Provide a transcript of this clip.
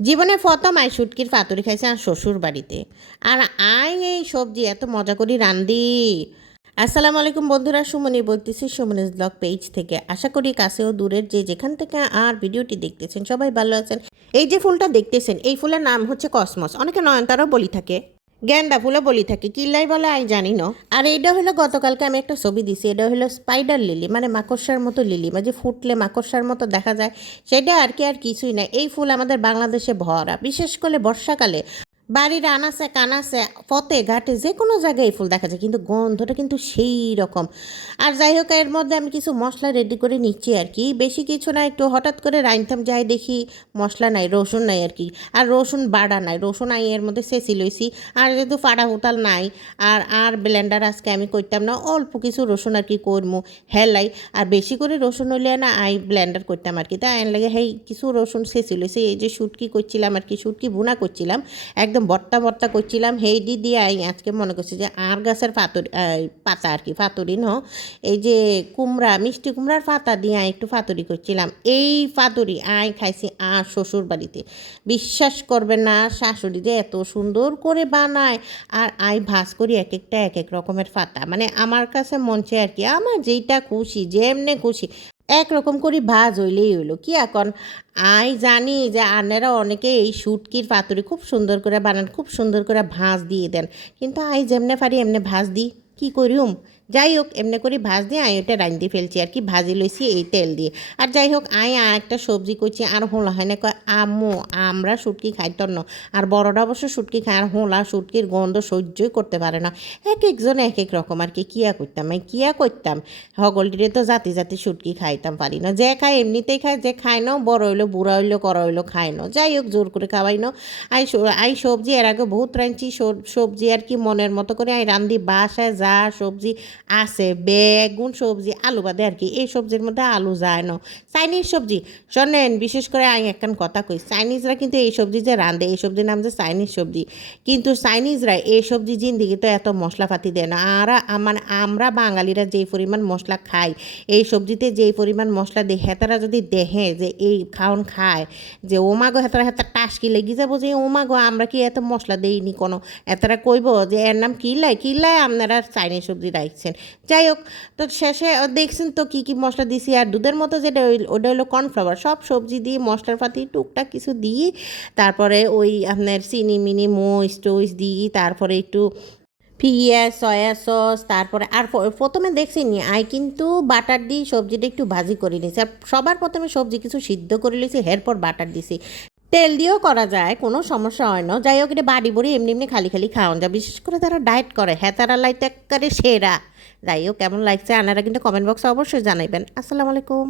জীবনে প্রথম আয় শুটকির পাতুরি খাইছে আর শ্বশুর বাড়িতে। আর আয় এই সবজি এত মজা করি রান্দি আসসালামু আলাইকুম বন্ধুরা, সুমনি বলতেছি সুমনিস ব্লগ পেজ থেকে। আশা করি কাছেও দূরের যে যেখান থেকে আর ভিডিওটি দেখতেছেন সবাই ভালো আছেন। এই যে ফুলটা দেখতেছেন, এই ফুলের নাম হচ্ছে কসমস। অনেকে নয়নতারাও বলি থাকে। গ্যান্ডা ফুলও বলি থাকি, কিল্লাই বলে আই জানি না। আর এইটা হলো গতকালকে আমি একটা ছবি দিছি এটা হলো স্পাইডার লিলি মানে মাকড়সার মতো লিলি মানে যে ফুটলে মাকড়সার মতো দেখা যায় সেটা আর কি আর কিছুই না এই ফুল আমাদের বাংলাদেশে ভরা, বিশেষ করে বর্ষাকালে। বাড়ির আনাসে কানাসে পথে, ঘাটে, যে কোনো জায়গায় এই ফুল দেখা যায়, কিন্তু গন্ধটা কিন্তু সেই রকম। আর যাই হোক, এর মধ্যে আমি কিছু মশলা রেডি করে নিচ্ছি আর কি। বেশি কিছু না, একটু হঠাৎ করে রাইনতাম যাই দেখি মশলা নাই, রসুন নাই আর কি। আর রসুন বাড়া নাই, রসুন আই এর মধ্যে চেঁচি লইছি। আর যেহেতু ফাড়া হুতাল নাই, আর আর ব্লেন্ডার আজকে আমি করতাম না, অল্প কিছু রসুন আর কি করব হেলাই। আর বেশি করে রসুন হইলে না, আই ব্লেন্ডার করতাম আর কি। তাই লাগে, হেই, কিছু রসুন চেঁচি লইছি, এই যে শুটকি করছিলাম আর কি, শুটকি ভুনা করছিলাম, একদম বর্তা বর্তা করছিলাম হেইডি দিয়ে আজকে মনে করছি যে আর গাছের পাতুরি পাতা আর কি পাতুরি ন? এই যে কুমড়া, মিষ্টি কুমড়ার পাতা দিয়ে একটু পাতুরি করছিলাম। এই পাতুরি আই খাইছি আর শ্বশুর বাড়িতে। বিশ্বাস করবে না, শাশুড়ি যে এত সুন্দর করে বানায় আর আই ভাজ করি এক একটা এক এক রকমের পাতা। মানে আমার কাছে মনছে আর কি, আমার যেইটা খুশি, যেমনে খুশি একরকম করে ভাজ হইলেই হইল। কি এখন? আই জানি যে আনেরা অনেকে এই শুটকির পাতুরি খুব সুন্দর করে বানান, খুব সুন্দর করে ভাঁজ দিয়ে দেন। কিন্তু আই যেমনে পারি, এমনি ভাঁজ দিই। কী করিম? যাই হোক, এমনি করে ভাজ দিয়ে আই ওটা রান্ধি ফেলছি আর কি, ভাজি লইছি এই তেল দিয়ে। আর যাই হোক, আই আর একটা সবজি করছি আর হোলা হয় না, কয় আম্মু আমরা শুটকি খাইতন না আর বড়রা অবশ্য শুটকি খায়, আর হোলা শুটকির গন্ধ সহ্যই করতে পারে না। এক একজন এক এক রকম আর কি, কিয়া করতাম আমি, কিয়া করতাম হগলটিরে তো জাতি জাতি শুটকি খাইতাম পারি না। যে খায় এমনিতেই খায়, যে খায় না, বড় হইল, বুড়া হইল করা হইল, খায় না। যাই হোক, জোর করে খাওয়াই না। আই আই সবজি এর আগে বহুত রাঁধছি সবজি আর কি মনের মতো করে আই রান্ধি বাসায় যা সবজি আছে, বেগুন, সবজি, আলু বাদে আর কি। এই সবজির মধ্যে আলু যায় না। চাইনিজ সবজি, শোনেন, বিশেষ করে আমি একখান কথা কই, চাইনিজরা কিন্তু এই সবজি যে রান্ধে এই সবজির নাম যে চাইনিজ সবজি। কিন্তু চাইনিজরা এই সবজি জিন্দিগি তো এত মশলাপাতি দেয় না। আর আমার আমরা বাঙালিরা যেই পরিমাণ মশলা খাই, এই সবজিতে যেই পরিমাণ মশলা দেয় হেতারা যদি দেহে যে এই খাওন খায়, যে ওমাগো হেতারা হেতার টাসকি লেগে যাব যে, ওমাগো, আমরা কি এত মশলা দেইনি কোনো? এতারা কইব যে, এর নাম কিলাই কিলাই আপনারা চাইনিজ সবজি রাখছেন যাই হোক, তো শেষে দেখছেন তো কি কী মশলা দিছি। আর দুধের মতো যেটা ওটা হলো কর্নফ্লাওয়ার। সব সবজি দিয়ে মশলার পাতি, টুকটাক কিছু দিই তারপরে ওই আপনার চিনি মিনি মোইস টোইস দিই তারপরে একটু পিঁয়াজ সয়া সস, তারপরে আর প্রথমে দেখছি নি আই কিন্তু বাটার দিয়ে সবজিটা একটু ভাজি করে নিয়েছি। আর সবার প্রথমে সবজি কিছু সিদ্ধ করে নিয়েছি, এরপর বাটার দিছি। তেল দিয়েও করা যায়, কোনো সমস্যা হয় না। যাই হোক, এটা বাড়ি বড়ি এমনি এমনি খালি খালি খাওয়ান যায়। বিশেষ করে তারা ডায়েট করে হ্যাঁ তারা লাইতে একেবারে সেরা। যাই হোক, কেমন লাগছে আনারা কিন্তু কমেন্ট বক্সে অবশ্যই জানাইবেন। আসসালামু আলাইকুম।